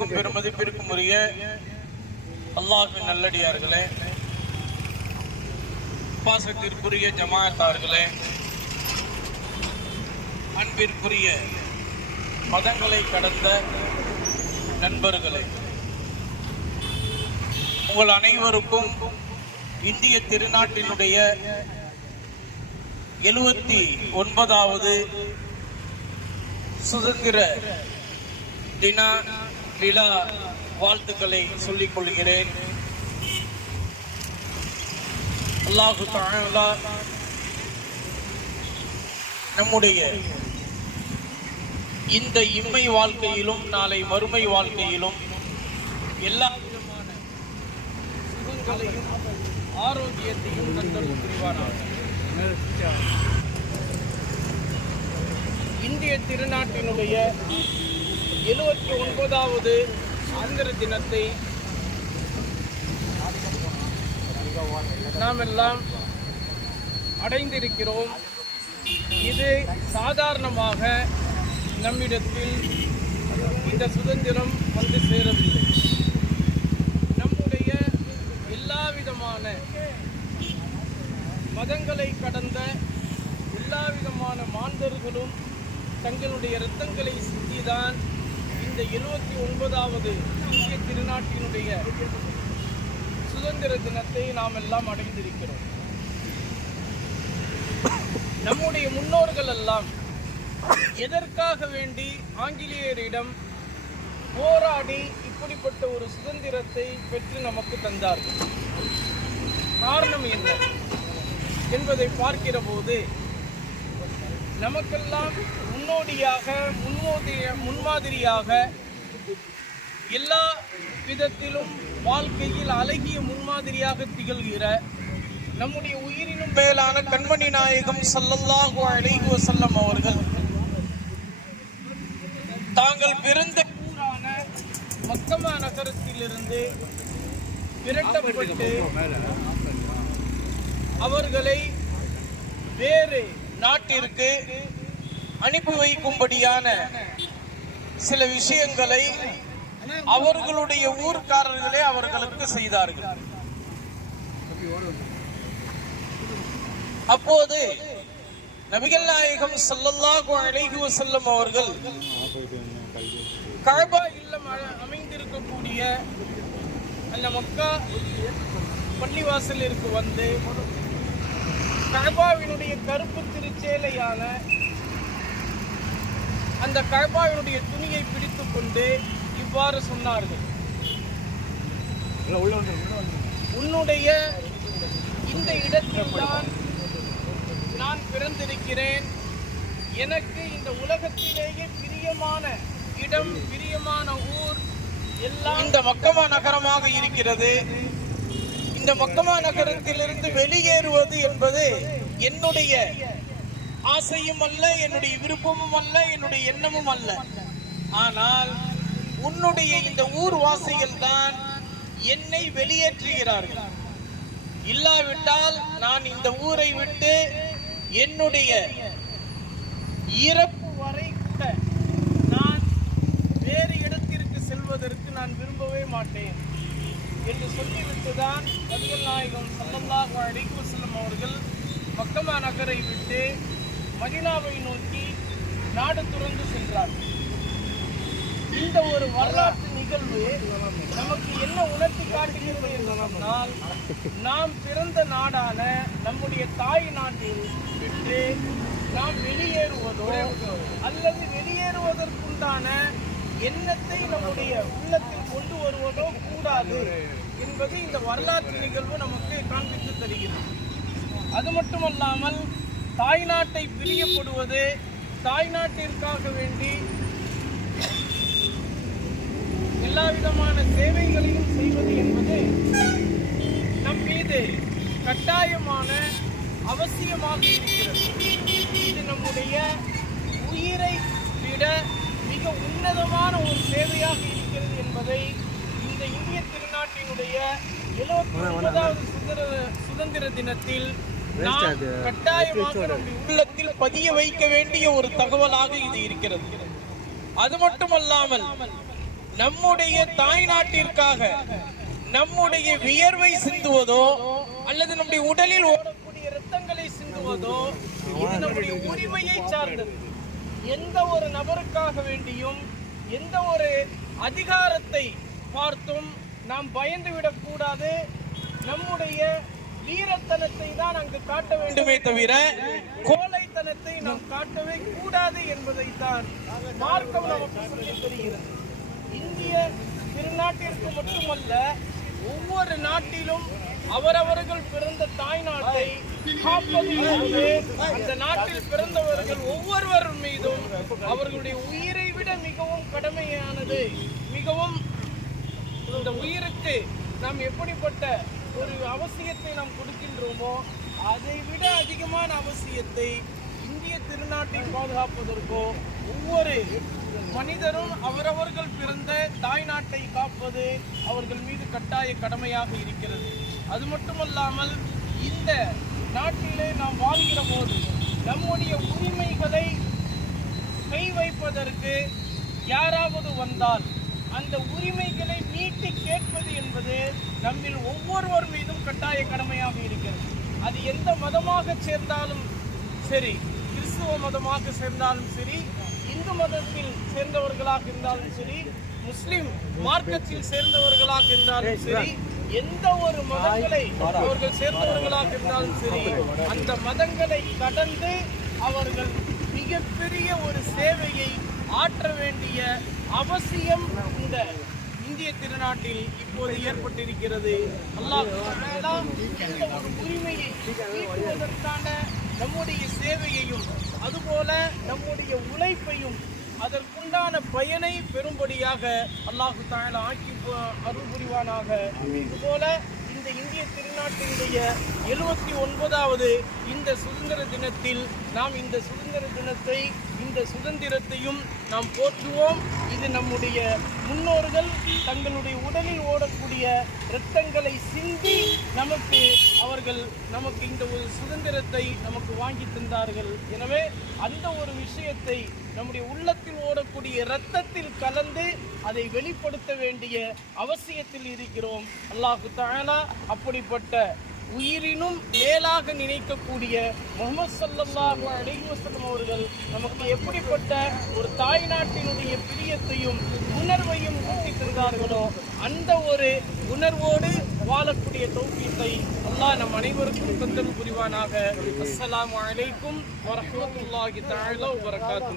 கண்ணியத்திற்கும் பெருமதிப்பிற்கும் உரிய அல்லாஹ்வின் நல்லடியார்களே, பாசத்திற்குரிய ஜமாஅத்தார்களே, அன்பிற்குரிய மதங்களை கடந்த நண்பர்களே, உங்கள் அனைவருக்கும் இந்திய திருநாட்டினுடைய 79வது சுதந்திர தின விழா வாழ்த்துக்களை சொல்லிக் கொள்கிறேன். அல்லாஹு தஆலா நம்முடைய இந்த இம்மை வாழ்க்கையிலும் நாளை மறுமை வாழ்க்கையிலும் எல்லா விதமான சுகங்களையும் ஆரோக்கியத்தையும் தந்தருள் புரிவானாக. இந்திய திருநாட்டினுடைய 79வது சுதந்திர தினத்தை நாம் எல்லாம் அடைந்திருக்கிறோம். இது சாதாரணமாக நம்மிடத்தில் இந்த சுதந்திரம் வந்து சேரவில்லை. நம்முடைய எல்லா விதமான மதங்களை கடந்த எல்லா விதமான மாந்தர்களும் தங்களுடைய இரத்தங்களை சிந்திதான் இந்த 79வது இந்திய திருநாட்டினுடைய சுதந்திர தினத்தை நாம் எல்லாம் அடைந்திருக்கிறோம். நம்முடைய முன்னோர்கள் எல்லாம் எதற்காக வேண்டி ஆங்கிலேயரிடம் போராடி இப்படிப்பட்ட ஒரு சுதந்திரத்தை பெற்று நமக்கு தந்தார்கள்? காரணம் என்ன என்பதை பார்க்கிற போது நமக்கெல்லாம் முன்மாதிரியாக எல்லா விதத்திலும் வாழ்க்கையில் அழகிய முன்மாதிரியாக திகழ்கிற நம்முடைய உயிரினும் மேலான கண்மணி நாயகம் ஸல்லல்லாஹு அலைஹி வஸல்லம் அவர்கள் தாங்கள் பிறந்த ஊரான மக்கமா நகரத்திலிருந்து விரட்டப்பட்டு அவர்களை வேறு நாட்டிற்கு அனுப்பி வைக்கும்படியான சில விஷயங்களை அவர்களுடைய ஊர்க்காரர்களே அவர்களுக்கு செய்தார்கள். அப்போது நபிகள் நாயகம் ஸல்லல்லாஹு அலைஹி வஸல்லம் அவர்கள் கஅபா இல்லம் அமைந்திருக்கக்கூடிய அந்த மக்கா பள்ளிவாசலிற்கு வந்து கஅபாவினுடைய கருப்பு திருச்சேலையான அந்த கஅபாவினுடைய துணியை பிடித்துக் கொண்டு இவ்வாறு சொன்னார்கள்: உன்னுடைய இந்த இடத்தில்தான் நான் பிறந்திருக்கிறேன். எனக்கு இந்த உலகத்திலேயே பிரியமான இடம், பிரியமான ஊர் எல்லாம் இந்த மக்கமா நகரமாக இருக்கிறது. இந்த மக்கமா நகரத்திலிருந்து வெளியேறுவது என்பது என்னுடைய ஆசையும் அல்ல, என்னுடைய விருப்பமும் அல்ல, என்னுடைய எண்ணமும் அல்ல. ஆனால் உன்னுடைய இந்த ஊர் வாசிகள் தான் என்னை வெளியேற்றுகிறார்கள். இல்லாவிட்டால் நான் இந்த ஊரை விட்டு என்னுடைய இறப்பு வரை கூட நான் வேறு இடத்திற்கு செல்வதற்கு நான் விரும்பவே மாட்டேன் என்று சொல்லிவிட்டுதான் நபிகள் நாயகம் ஸல்லல்லாஹு அலைஹி வஸல்லம் அவர்கள் மக்கமா நகரை விட்டு மதீனாவை நோக்கி நாடு துறந்து சென்றார்கள். இந்த ஒரு வரலாற்று நிகழ்வு நமக்கு என்ன உணர்த்தி காட்டுகிறது என்று சொன்னால், நாம் பிறந்த நாடான நம்முடைய தாய் நாட்டில் விட்டு நாம் வெளியேறுவதோ அல்லது வெளியேறுவதற்குண்டான எண்ணத்தை நம்முடைய உள்ளத்தில் கொண்டு வருவதோ கூடாது என்பது இந்த வரலாற்று நிகழ்வு நமக்கு காண்பித்து தருகிறது. அது மட்டுமல்லாமல் தாய்நாட்டை பிரியப்படுவது, தாய்நாட்டிற்காக வேண்டி எல்லா விதமான சேவைகளையும் செய்வது என்பது நம் மீது கட்டாயமான அவசியமாக இருக்கிறது. இது நம்முடைய உயிரை விட மிக உன்னதமான ஒரு சேவையாக இருக்கிறது என்பதை இந்த இந்திய திருநாட்டினுடைய 79வது சுதந்திர தினத்தில் நாம் கட்டாயமாக நம்முடைய உள்ளத்தில் பதிய வைக்க வேண்டிய ஒரு தகவலாக இது இருக்கிறது. அது மட்டுமல்லாமல் நம்முடைய தாய் நாட்டிற்காக நம்முடைய வியர்வை சிந்துவதோ அல்லது நம்முடைய உடலில் ஓடக்கூடிய இரத்தங்களை சிந்துவதோ இது நம்முடைய உரிமையை சார்ந்தது. எந்த ஒரு நபருக்காக வேண்டியும் எந்த ஒரு அதிகாரத்தை பார்த்தும் நாம் பயந்து விடக்கூடாது. நம்முடைய வீரத்தனத்தை தான் அங்கு காட்ட வேண்டுமே தவிர கோழைத்தனத்தை நாம் காட்டவே கூடாது என்பதைத்தான் மார்க்கம் நமக்கு சொல்லித் தருகிறது. இந்திய திருநாட்டிற்கு மட்டுமல்ல, ஒவ்வொரு நாட்டிலும் அவரவர்கள் பிறந்த தாய் நாட்டை காப்பது அந்த நாட்டில் பிறந்தவர்கள் ஒவ்வொருவர் மீதும் அவர்களுடைய உயிரை விட மிகவும் கடமையானது. மிகவும் இந்த உயிருக்கு நாம் எப்படிப்பட்ட ஒரு அவசியத்தை நாம் கொடுக்கின்றோமோ அதை விட அதிகமான அவசியத்தை இந்திய திருநாட்டை பாதுகாப்பதற்கோ ஒவ்வொரு மனிதரும் அவரவர்கள் பிறந்த தாய் நாட்டை காப்பது அவர்கள் மீது கட்டாய கடமையாக இருக்கிறது. அது மட்டுமல்லாமல் இந்த நாட்டிலே நாம் வாழ்கிற போது நம்முடைய உரிமைகளை கை வைப்பதற்கு யாராவது வந்தால் அந்த உரிமைகளை மீட்டி கேட்பது என்பது நம்மில் ஒவ்வொருவர் மீதும் கட்டாய கடமையாக இருக்கிறது. அது எந்த மதமாக சேர்ந்தாலும் சரி, கிறிஸ்துவ மதமாக சேர்ந்தாலும் சரி, இந்து மதத்தில் சேர்ந்தவர்களாக இருந்தாலும் சரி, முஸ்லிம் மார்க்கத்தில் சேர்ந்தவர்களாக இருந்தாலும் சரி, எந்த ஒரு மதங்களை அவர்கள் சேர்ந்தவர்களாக இருந்தாலும் சரி, அந்த மதங்களை கடந்து அவர்கள் மிகப்பெரிய ஒரு சேவையை ஆற்ற வேண்டிய அவசியம் இந்த இந்திய திருநாட்டில் இப்போது ஏற்பட்டிருக்கிறது. அல்லாஹ் இந்த ஒரு உரிமையை ஈட்டுவதற்கான நம்முடைய சேவையையும் அதுபோல நம்முடைய உழைப்பையும் அதற்குண்டான பயனை பெறும்படியாக அல்லாஹு தஆலா ஆக்கி அருள் புரிவானாக. இதுபோல இந்த இந்திய திருநாட்டினுடைய 79வது இந்த சுதந்திர தினத்தில் நாம் இந்த சுதந்திர தினத்தை இந்த சுதந்திரத்தையும் நாம் போற்றுவோம். இது நம்முடைய முன்னோர்கள் தங்களுடைய உடலில் ஓடக்கூடிய இரத்தங்களை சிந்தி அவர்கள் நமக்கு இந்த ஒரு சுதந்திரத்தை நமக்கு வாங்கி தந்தார்கள். எனவே அந்த ஒரு விஷயத்தை நம்முடைய உள்ளத்தில் ஓடக்கூடிய இரத்தத்தில் கலந்து அதை வெளிப்படுத்த வேண்டிய அவசியத்தில் இருக்கிறோம். அல்லாஹு தஆலா அப்படிப்பட்ட உயிரினும் மேலாக நினைக்கக்கூடிய முஹம்மது ஸல்லல்லாஹு அலைஹி வஸல்லம் அவர்கள் நமக்கு எப்படிப்பட்ட ஒரு தாய் நாட்டினுடைய பிரியத்தையும் உணர்வையும் ஊட்டி தந்தார்களோ அந்த ஒரு உணர்வோடு வாழக்கூடிய தௌஃபீகை அல்லாஹ் நம் அனைவருக்கும் தந்தல் புரிவானாக. அஸ்ஸலாமு அலைக்கும் வரஹ்மத்துல்லாஹி தஆலா வபரகாத்துஹு.